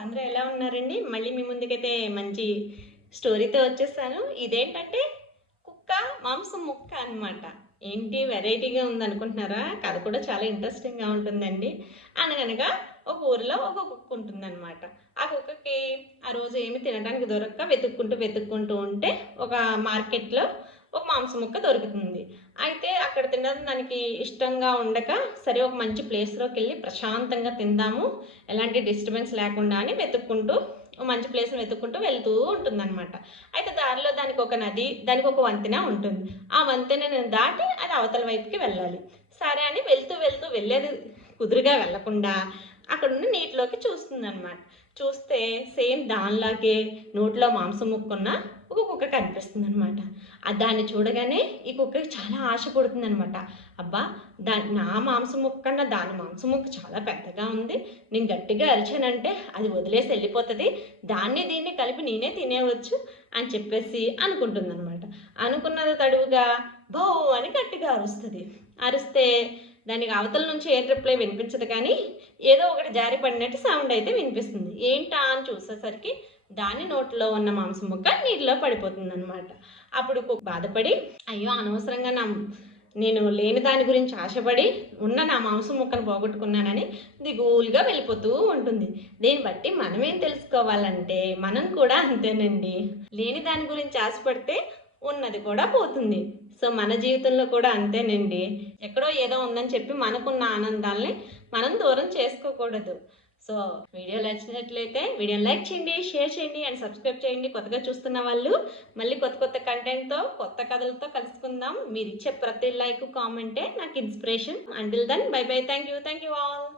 అందరూ ఎలా ఉన్నారండి? మళ్ళీ మీ ముందుకైతే మంచి స్టోరీతో వచ్చేసాను. ఇదేంటంటే కుక్క మాంసం ముక్క అనమాట. ఏంటి వెరైటీగా ఉందనుకుంటున్నారా? కథ కూడా చాలా ఇంట్రెస్టింగ్‌గా ఉంటుందండి. అనగనగా ఒక ఊరిలో ఒక కుక్క ఉంటుందనమాట. ఆ కుక్కకి ఆ రోజు ఏమి తినడానికి దొరక్క వెతుక్కుంటూ ఉంటే ఒక మార్కెట్‌లో ఒక మాంసం ముక్క దొరుకుతుంది. అయితే అక్కడ తినడం దానికి ఇష్టంగా ఉండక, సరే ఒక మంచి ప్లేస్‌లోకెళ్ళి ప్రశాంతంగా తిందాము, ఎలాంటి డిస్టర్బెన్స్ లేకుండా అని మంచి ప్లేస్‌ని వెతుక్కుంటూ వెళ్తూ ఉంటుందనమాట. అయితే దారిలో దానికొక నది, దానికొక వంతెన ఉంటుంది. ఆ వంతెనను దాటి అది అవతల వైపుకి వెళ్ళాలి. సరే అని వెళ్ళేది కుదురుగా వెళ్ళకుండా అక్కడున్న నీటిలోకి చూస్తుందనమాట. చూస్తే సేమ్ దానిలాగే నోట్లో మాంసం ముక్కున్న ఒక కుక్క కనిపిస్తుందనమాట. దాన్ని చూడగానే ఈ కుక్కకి చాలా ఆశ పుడుతుందనమాట. అబ్బా! నా మాంసం ముక్క కన్నా దాని మాంసం ముక్క చాలా పెద్దగా ఉంది. నేను గట్టిగా అరిచానంటే అది వదిలేసి వెళ్ళిపోతది. దాన్ని దీన్ని కలిపి నేనే తినేయవచ్చు అని చెప్పేసి అనుకుంటుందనమాట. అనుకున్నది తడువుగా భౌ అని గట్టిగా అరుస్తది. అరిస్తే దానికి అవతల నుంచి ఏ రిప్లై వినిపించదు కానీ ఏదో ఒకటి జారి పడినట్టు సౌండ్ అయితే వినిపిస్తుంది. ఏంటా అని చూసేసరికి దాని నోట్లో ఉన్న మాంసం ముక్క నీటిలో పడిపోతుందనమాట. అప్పుడు బాధపడి అయ్యో అనవసరంగా నేను లేని దాని గురించి ఆశపడి ఉన్న నా మాంసం ముక్కను పోగొట్టుకున్నానని దిగులుగా వెళ్ళిపోతూ ఉంటుంది. దీన్ని బట్టి మనమేం తెలుసుకోవాలంటే మనం కూడా అంతేనండి. లేని దాని గురించి ఆశపడితే ఉన్నది కూడా పోతుంది. సో మన జీవితంలో కూడా అంతేనండి. ఎక్కడో ఏదో ఉందని చెప్పి మనకున్న ఆనందాల్ని మనం దూరం చేసుకోకూడదు. సో వీడియో నచ్చినట్లయితే వీడియోని లైక్ చేయండి, షేర్ చేయండి అండ్ సబ్స్క్రైబ్ చేయండి. కొత్తగా చూస్తున్న వాళ్ళు మళ్ళీ కొత్త కంటెంట్తో కొత్త కథలతో కలుసుకుందాం. మీరు ఇచ్చే ప్రతి లైక్ కామెంటే నాకు inspiration. Until then bye bye. Thank you all.